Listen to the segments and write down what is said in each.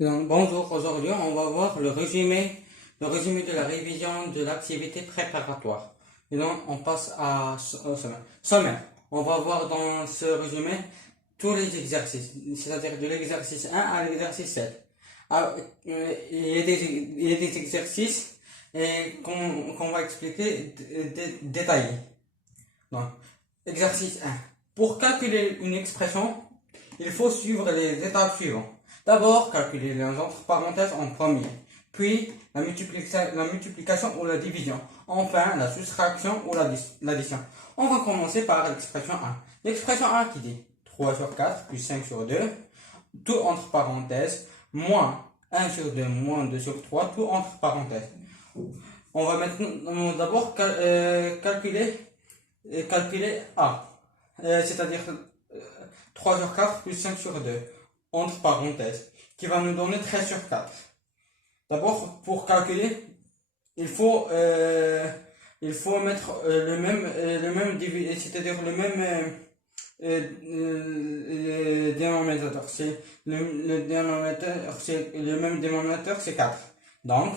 Donc, bonjour, aujourd'hui on va voir le résumé de la révision de l'activité préparatoire. Et donc on passe au sommaire. Sommaire. On va voir dans ce résumé tous les exercices, c'est-à-dire de l'exercice 1 à l'exercice 7. Il y a des exercices qu'on va expliquer détaillés. Donc, exercice 1. Pour calculer une expression, il faut suivre les étapes suivantes. D'abord, calculer les entre parenthèses en premier, puis la multiplication ou la division, enfin la soustraction ou l'addition. On va commencer par l'expression 1. L'expression 1 qui dit 3 sur 4 plus 5 sur 2, tout entre parenthèses, moins 1 sur 2 moins 2 sur 3, tout entre parenthèses. On va maintenant d'abord calculer A, c'est-à-dire 3 sur 4 plus 5 sur 2, entre parenthèses, qui va nous donner 13 sur 4. D'abord, pour calculer, il faut mettre le même c'est-à-dire le même dénominateur. Le même dénominateur, c'est 4. Donc,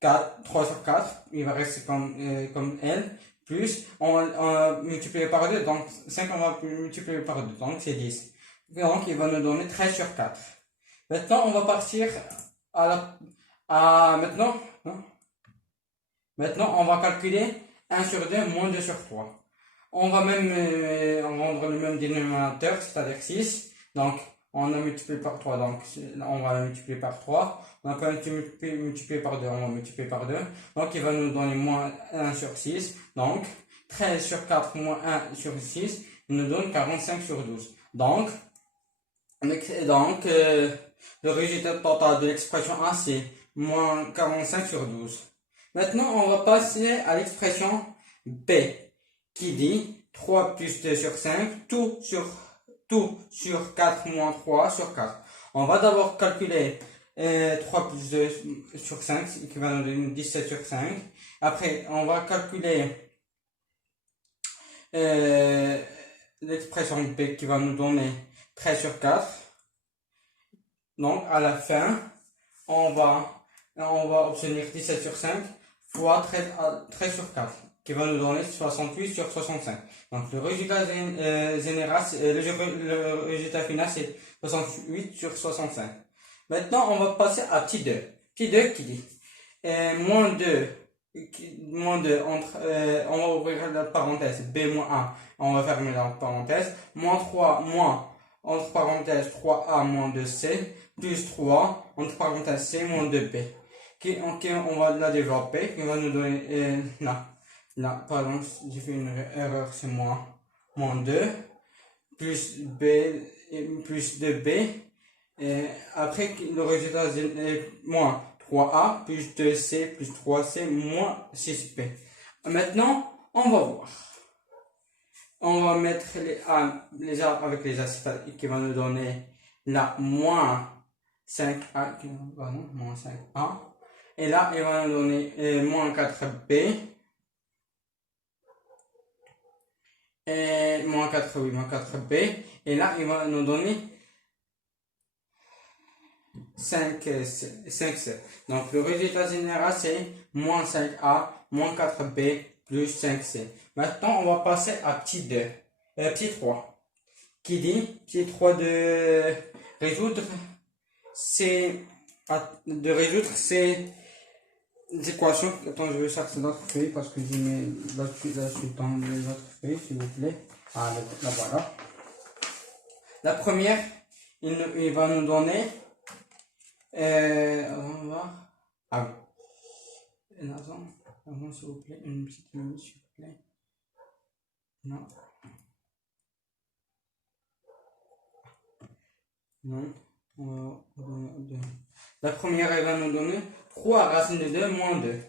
3 sur 4, il va rester comme L, plus, on va multiplier par 2, donc 5 on va multiplier par 2, donc c'est 10. Donc il va nous donner 13 sur 4. Maintenant on va partir maintenant on va calculer 1 sur 2 moins 2 sur 3. On va même rendre le même dénominateur, c'est-à-dire 6. Donc on a multiplié par 3, donc on va multiplier par 3. On a multiplié par 2, on va multiplier par 2. Donc il va nous donner moins 1 sur 6. Donc 13 sur 4 moins 1 sur 6 nous donne 45 sur 12. Donc, le résultat total de l'expression A, c'est moins 45 sur 12. Maintenant, on va passer à l'expression B, qui dit 3 plus 2 sur 5, tout sur 4 moins 3 sur 4. On va d'abord calculer 3 plus 2 sur 5, qui va nous donner 17 sur 5. Après, on va calculer l'expression B qui va nous donner 13 sur 4. Donc, à la fin, on va obtenir 17 sur 5 fois 13 sur 4, qui va nous donner 68 sur 65. Donc, le résultat le résultat final, c'est 68 sur 65. Maintenant, on va passer à petit 2. Petit 2 qui dit moins 2 entre, on va ouvrir la parenthèse, B moins 1, on va fermer la parenthèse, moins 3, moins, entre parenthèses, 3A moins 2C, plus 3, entre parenthèses, C moins 2B. On va la développer, qui va nous donner, pardon, j'ai fait une erreur, c'est moins 2, plus B, plus 2B, et après, le résultat est moins 3A plus 2C plus 3C moins 6B. Maintenant, on va voir. On va mettre les A avec les acétates qui va nous donner la moins 5A, moins 5A. Et là, il va nous donner moins 4B. Et moins 4B. Et là, il va nous donner 5C. Donc le résultat général c'est moins 5A, moins 4B, plus 5C. Maintenant on va passer à petit 2, petit 3, qui dit, petit 3 de résoudre, ces équations. Attends, je vais chercher d'autres feuilles parce que j'ai mis là-dessus dans les autres feuilles, s'il vous plaît. Ah, là voilà. La première, il va nous donner on va voir. Ah oui. Attends, s'il vous plaît, une petite minute, s'il vous plaît. Non. Non. La première, elle va nous donner 3 racines de 2 moins 2.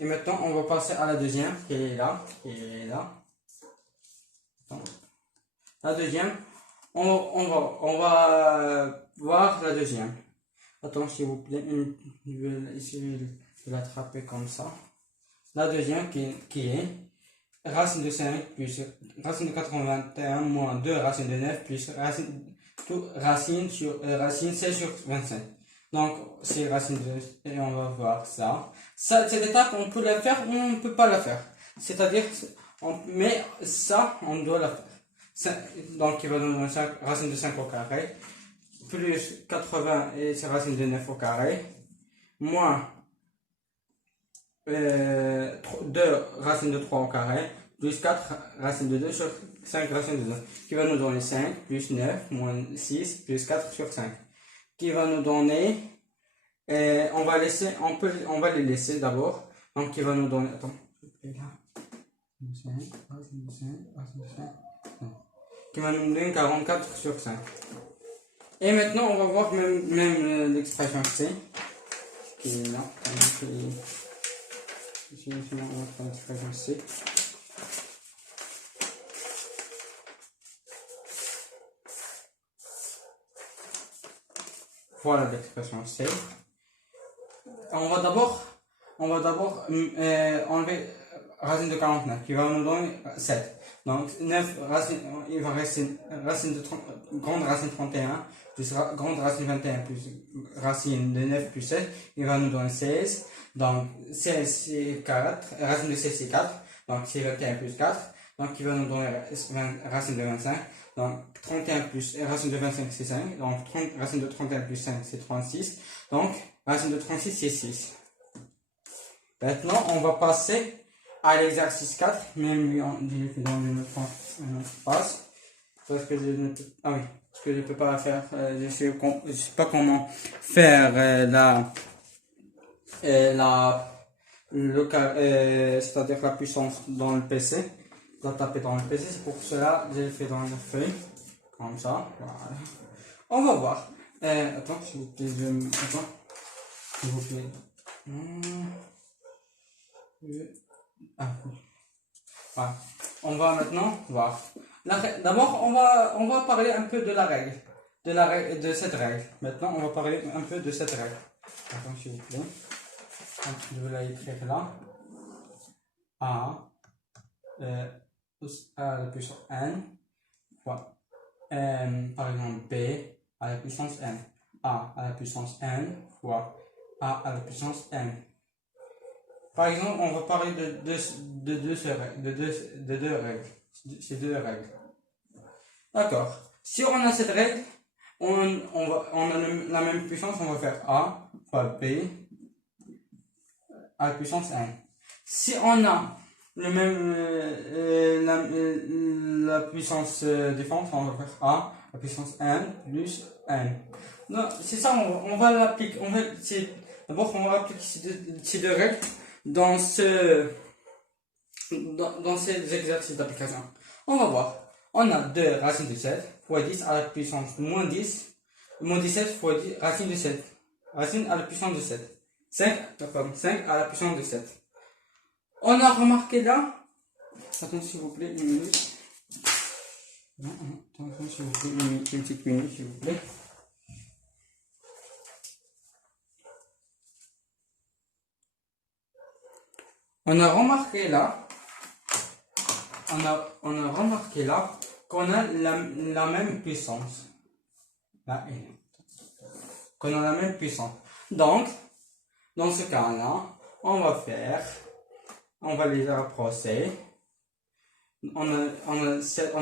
Et maintenant, on va passer à la deuxième, qui est là. Attends. La deuxième, on va voir la deuxième. Attends, s'il vous plaît, je vais essayer de l'attraper comme ça. La deuxième qui est racine de 5 plus racine de 81 moins 2 racine de 9 plus racine 16 sur 25. Donc, c'est racine de, et on va voir ça. Cette étape, on peut la faire ou on ne peut pas la faire. C'est-à-dire, mais ça, on doit la faire. Donc, il va nous donner racine de 5 au carré, plus 80 et c'est racine de 9 au carré, moins 2 racines de 3 au carré, plus 4 racines de 2 sur 5 racines de 2, qui va nous donner 5, plus 9, moins 6, plus 4 sur 5, qui va nous donner, on va les laisser d'abord, donc qui va nous donner, attends, qui va nous donner 44 sur 5. Et maintenant, on va voir même l'expression C, qui est là, l'expression C. Voilà l'expression C. On va d'abord enlever racine de 49 qui va nous donner 7. Donc 9 racine, il va rester racine de 30, grande racine 31 plus grande racine 21 plus racine de 9 plus 7, il va nous donner 16. Donc 16 c'est 4, racine de 16 c'est 4, donc c'est 21 plus 4, donc il va nous donner racine de 25. Donc 31 plus racine de 25 c'est 5, donc racine de 31 plus 5 c'est 36, donc racine de 36 c'est 6. Maintenant on va passer à l'exercice 4, même lui on dit dans une autre passe, parce que je ne peux, parce que je peux pas faire, je sais pas comment faire c'est-à-dire la puissance dans le PC, la taper dans le PC, c'est pour cela que je le fais dans la feuille, comme ça, voilà. On va voir. Attends, s'il vous plaît, attends, s'il vous plaît. Voilà. On va maintenant voir. D'abord, on va parler un peu de la règle, de cette règle. Maintenant, on va parler un peu de cette règle. Attends, s'il vous plaît. Je vais la écrire là. A à la puissance n fois par exemple B à la puissance n. A à la puissance n fois A à la puissance n. Par exemple, on va parler de deux règles. Ces deux règles. D'accord. Si on a cette règle, on a la même puissance, on va faire A fois B à la puissance n. Si on a le même la puissance différente, on va faire A à la puissance n plus n. Non, c'est ça, on va l'appliquer. D'abord, on va appliquer ces deux règles dans ces exercices d'application. On va voir. On a 2 racines de 7 fois 10 à la puissance moins 10, moins 17 fois 10 racine de 7. Racine à la puissance de 7. 5 à la puissance de 7. On a remarqué là, attendez s'il vous plaît, une minute. Attendez s'il vous plaît, une petite minute s'il vous plaît. On a remarqué là qu'on a la même puissance. Là, qu'on a la même puissance. Donc, dans ce cas-là, on va les rapprocher. On a cette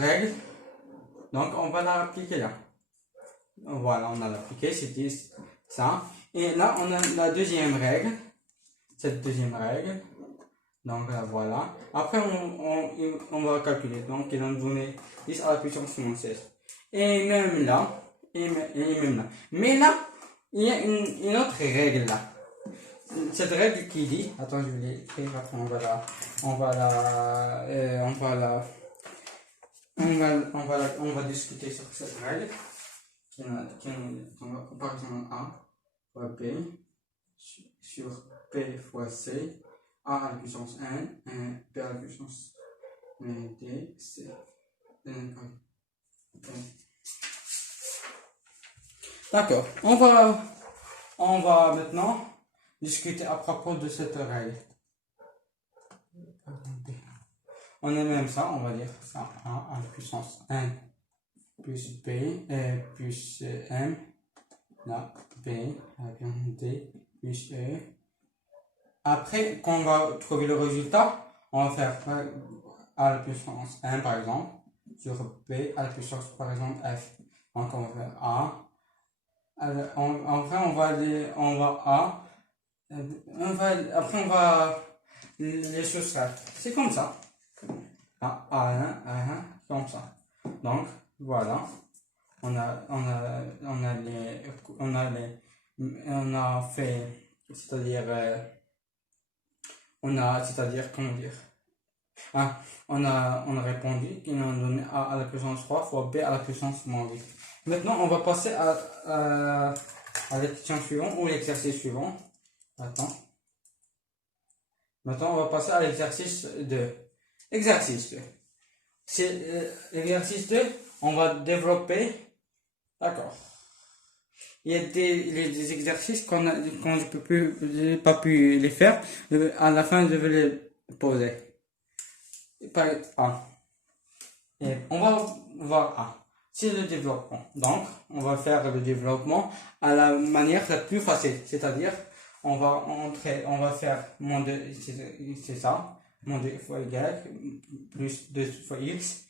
règle. Donc, on va la appliquer là. Voilà, on a appliqué, c'était ça. Et là, on a la deuxième règle. Cette deuxième règle. Donc là, voilà. Après, on va calculer. Donc, il va nous donner 10 à la puissance moins 16. Et même là. Et même là. Mais là, il y a une autre règle là. Cette règle qui dit. Attends, je vais l'écrire. Après, on va discuter sur cette règle. Comparaison A fois B sur P fois C, A à la puissance n, P à la puissance D, C. D'accord. On va maintenant discuter à propos de cette règle. on a même ça, on va dire ça, 1 à la puissance 1 plus B plus M, là, B, D plus E. Après, quand on va trouver le résultat, on va faire à la puissance 1 par exemple, sur B à la puissance par exemple F. Donc on va faire A. Enfin, on va A. Après, on va les soustraire. C'est comme ça. A1, A1, comme ça. Donc, voilà. On a fait, c'est-à-dire, comment dire? On a répondu, ils nous ont donné A à la puissance 3 fois B à la puissance moins 8. Maintenant, on va passer à la question suivante ou l'exercice suivant. Attends. Maintenant, on va passer à l'exercice 2. Exercice 2. C'est l'exercice 2, on va développer. D'accord. Il y a des exercices quand je n'ai pas pu les faire. À la fin, je vais les poser. Par A. Et on va voir A. C'est le développement. Donc, on va faire le développement à la manière la plus facile. C'est-à-dire, on va faire moins 2, c'est ça. Moins 2 fois Y, plus 2 fois X.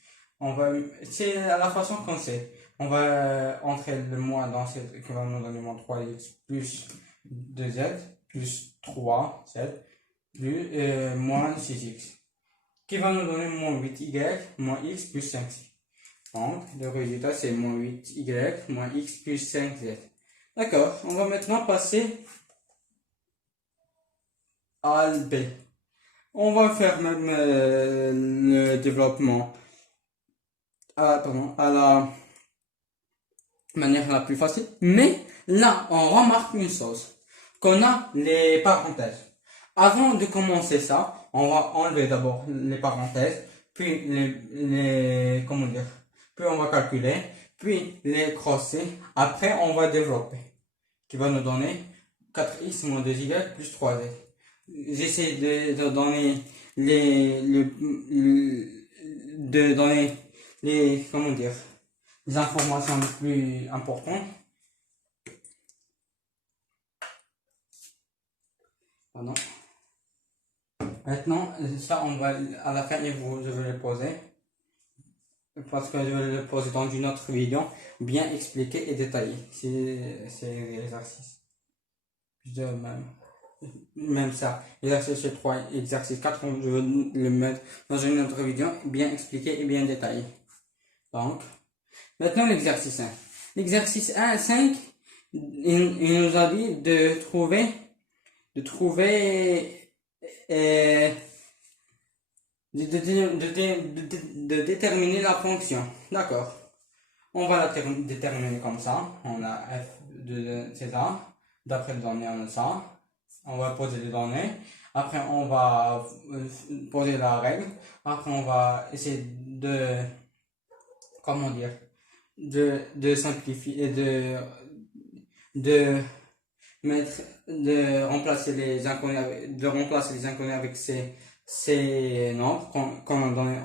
C'est à la façon qu'on sait. On va entrer le moins dans cette qui va nous donner moins 3x plus 2z plus 3z plus moins 6x qui va nous donner moins 8y moins x plus 5c. Donc le résultat c'est moins 8y moins x plus 5z. D'accord, on va maintenant passer à B. On va faire même le développement à la manière la plus facile. Mais là, on remarque une chose, qu'on a les parenthèses. Avant de commencer ça, on va enlever d'abord les parenthèses, puis comment dire, puis on va calculer, puis les crosser. Après, on va développer, qui va nous donner 4x moins 2y plus 3z. J'essaie de donner comment dire, les informations les plus importantes. Pardon. Maintenant, ça, on va, à la fin, je vais le poser. Parce que je vais le poser dans une autre vidéo, bien expliqué et détaillé. C'est l'exercice. Même ça, exercice 3, exercice 4, je vais le mettre dans une autre vidéo, bien expliqué et bien détaillé. Donc, maintenant l'exercice 1. L'exercice 1, 5, il nous a dit de déterminer la fonction. D'accord. On va la déterminer comme ça. On a f de c'est ça. D'après les données, on a ça. On va poser les données. Après, on va poser la règle. Après, on va essayer de, comment dire, de simplifier et de remplacer les inconnus avec ces nombres qu'on a donné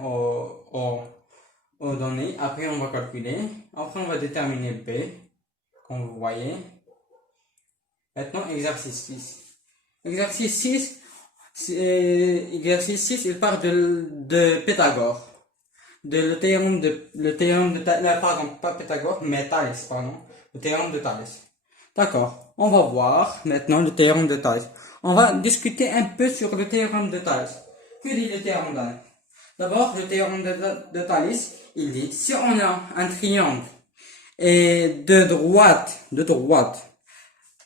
aux données. Après, on va calculer. Après, on va déterminer B, comme vous voyez. Maintenant, exercice 6. Exercice 6, il part de Pythagore. Le théorème de Thalès, pardon, pas Pythagore, mais Thalès, pardon. Le théorème de Thalès. D'accord. On va voir maintenant le théorème de Thalès. On va discuter un peu sur le théorème de Thalès. Que dit le théorème de Thalès? D'abord, le théorème de Thalès, il dit, si on a un triangle et de droite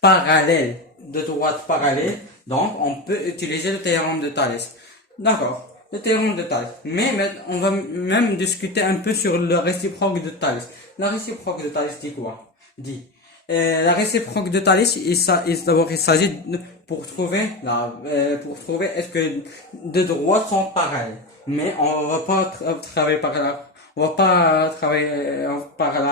parallèle, donc on peut utiliser le théorème de Thalès. D'accord. Le théorème de Thalès. Mais on va même discuter un peu sur le réciproque de Thalès. La réciproque de Thalès dit quoi? La réciproque de Thalès, il s'agit pour trouver est-ce que deux droites sont pareilles. Mais on va pas travailler par la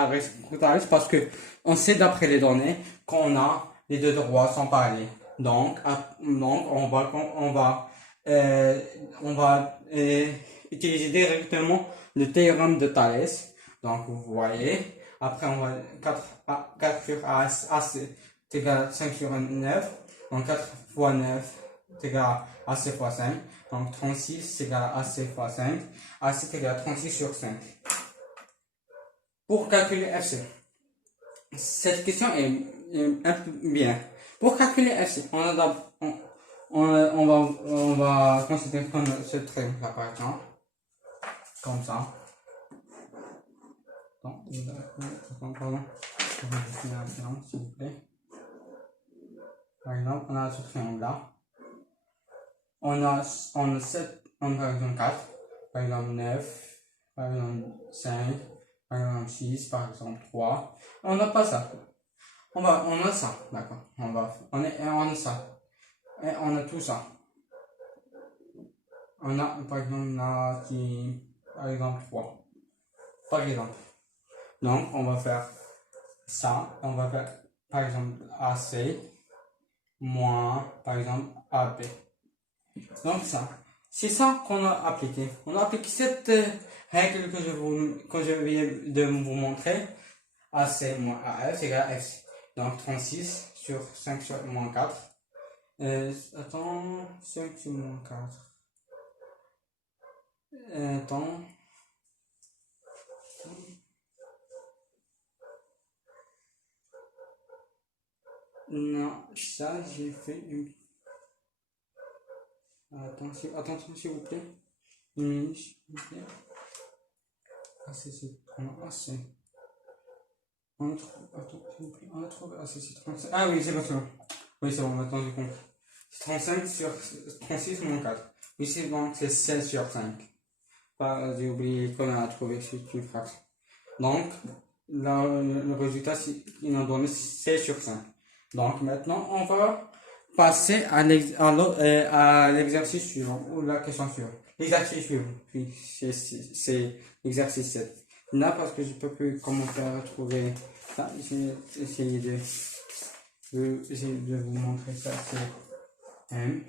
réciproque de Thalès parce que on sait d'après les données qu'on a les deux droites sont pareilles. Donc on va utiliser directement le théorème de Thalès. Donc, vous voyez, après, on va 4 sur A c'est égal à 5 sur 9. Donc, 4 fois 9 c'est égal à AC fois 5. Donc, 36 c'est égal à AC fois 5. AC c'est égal à 36 sur 5. Pour calculer FC, cette question est un peu bien. Pour calculer FC, on va considérer comme ce triangle là, par exemple. Comme ça. Pardon. Je vais dessiner un triangle, s'il vous plaît. Par exemple, on a ce triangle là. On a 7, par exemple 4, par exemple 9, par exemple 5, par exemple 6, par exemple 3. On n'a pas ça. On a ça, d'accord. On a ça. Et on a tout ça. On a, par exemple, là, par exemple 3. Par exemple. Donc, on va faire ça. On va faire, par exemple, AC moins, par exemple, AB. Donc, ça. C'est ça qu'on a appliqué. On a appliqué cette règle que je viens de vous montrer. AC moins AF égale à FC. Donc, 36 sur 5 sur moins 4. Attends, 5 sur moins 4. Attends. Non, ça, j'ai fait une... Attention, s'il vous plaît. Une minute, s'il vous plaît. On a trouvé assez, c'est 35. Ah oui, c'est bon, c'est bon. Oui, c'est bon, maintenant j'ai compris. C'est 35 sur 36 moins 4. Oui, c'est bon, c'est 16 sur 5. J'ai oublié qu'on a trouvé, c'est une fraction. Donc, là, le résultat, il nous a donné 16 sur 5. Donc, maintenant, on va passer à l'exercice suivant, ou la question suivante. L'exercice suivant, puis c'est l'exercice 7. Là, parce que je ne peux plus comment faire trouver ça, j'ai essayé de vous montrer ça, c'est M.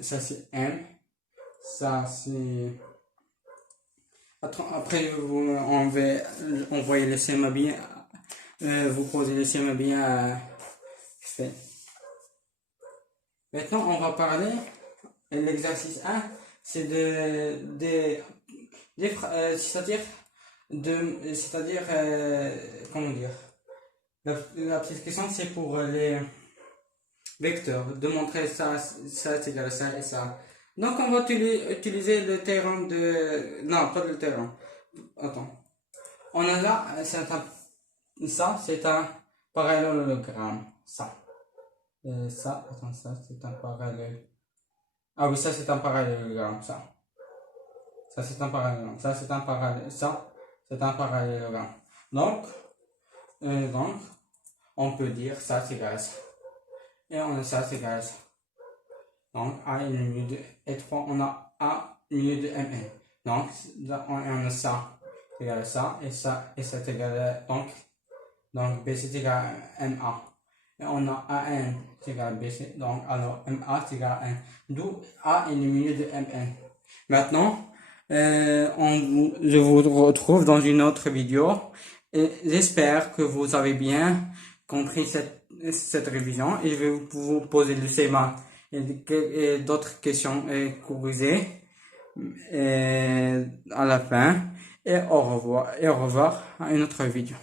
Ça, c'est M. Ça, c'est... Après, vous envoyer le schéma bien, vous posez le schéma bien fait. Maintenant, on va parler, l'exercice 1, c'est comment dire, la petite question, c'est pour les vecteurs, de montrer ça c'est égal à ça et ça. Donc, on va utiliser le théorème de... Non, pas le théorème. Attends. On a là, ça, c'est un parallélogramme. Ça, c'est un parallèle. Ah oui, ça, c'est un parallélogramme. Ça, c'est un parallélogramme. Ça, c'est un parallèle. Ça, c'est un parallélogramme. Donc, on peut dire ça, c'est égal à ça. Et on a ça, c'est égal à ça. Donc, A est le milieu de E3, on a A milieu de MN. Donc, on a ça, c'est égal à ça, et ça c'est égal à, donc B c'est égal à MA. Et on a AN, c'est égal à BC, donc alors MA c'est égal à N. D'où A est le milieu de MN. Maintenant, je vous retrouve dans une autre vidéo, et j'espère que vous avez bien compris cette révision, et je vais vous poser le schéma et d'autres questions corrigées à la fin, et au revoir à une autre vidéo.